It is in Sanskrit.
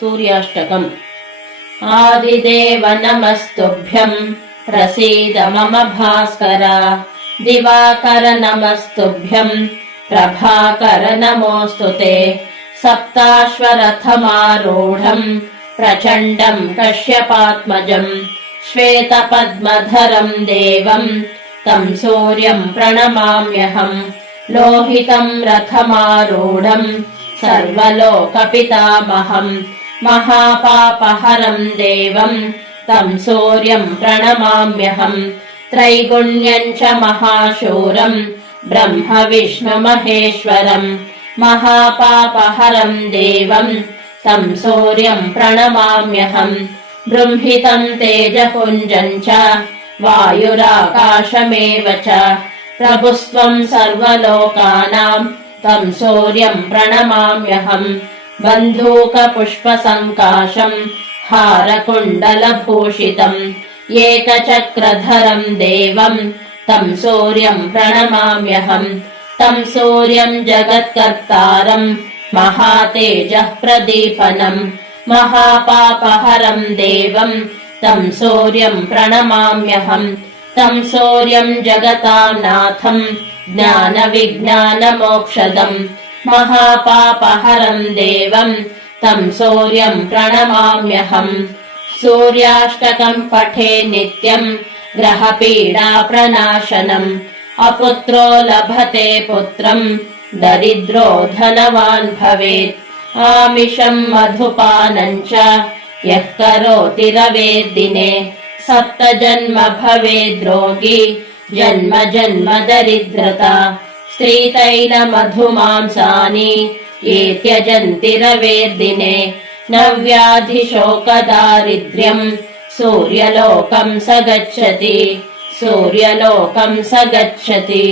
सूर्याष्टकम्। आदिदेव नमस्तुभ्यम् प्रसीद मम भास्कर। दिवाकर नमस्तुभ्यम् प्रभाकर नमोऽस्तु ते। सप्ताश्वरथमारूढम् प्रचण्डम् कश्यपात्मजम् श्वेतपद्मधरम् देवम् तम् सूर्यम् प्रणमाम्यहम् लोहितम् रथमारूढम् सर्वलोकपितामहम् महापापहरम् देवम् तम् सूर्यम् प्रणमाम्यहम् त्रैगुण्यम् च महाशूरम् ब्रह्म विष्णु महेश्वरम् महापापहरम् देवम् तम् सूर्यम् प्रणमाम्यहम् बृंहितम् तेजपुञ्जम् च वायुराकाशमेव च। प्रभुस्त्वम् सर्वलोकानाम् तम् सूर्यम् प्रणमाम्यहम् बन्धूकपुष्पसङ्काशम् हारकुण्डलभूषितम् एकचक्रधरम् देवम् तम् सूर्यम् प्रणमाम्यहम् तम् सूर्यम् जगत्कर्तारम् महातेजः प्रदीपनम् महापापहरम् देवम् तम् सूर्यम् प्रणमाम्यहम् तम् सूर्यम् जगताम् नाथम् ज्ञानविज्ञानमोक्षदम् महापापहरम् देवम् तम् सूर्यम् प्रणमाम्यहम्। सूर्याष्टकम् पठे नित्यम् ग्रहपीडाप्रनाशनम् अपुत्रो लभते पुत्रम् दरिद्रो धनवान् भवेत्। आमिषम् मधुपानम् च यः करोति रवेद्दिने सप्त जन्म भवेद्रोगी जन्म जन्म दरिद्रता स्त्रीतैलमधुमांसानि ये त्यजन्ति रवेर्दिने न व्याधिशोकदारिद्र्यम् सूर्यलोकम् स गच्छति सूर्यलोकम् स गच्छति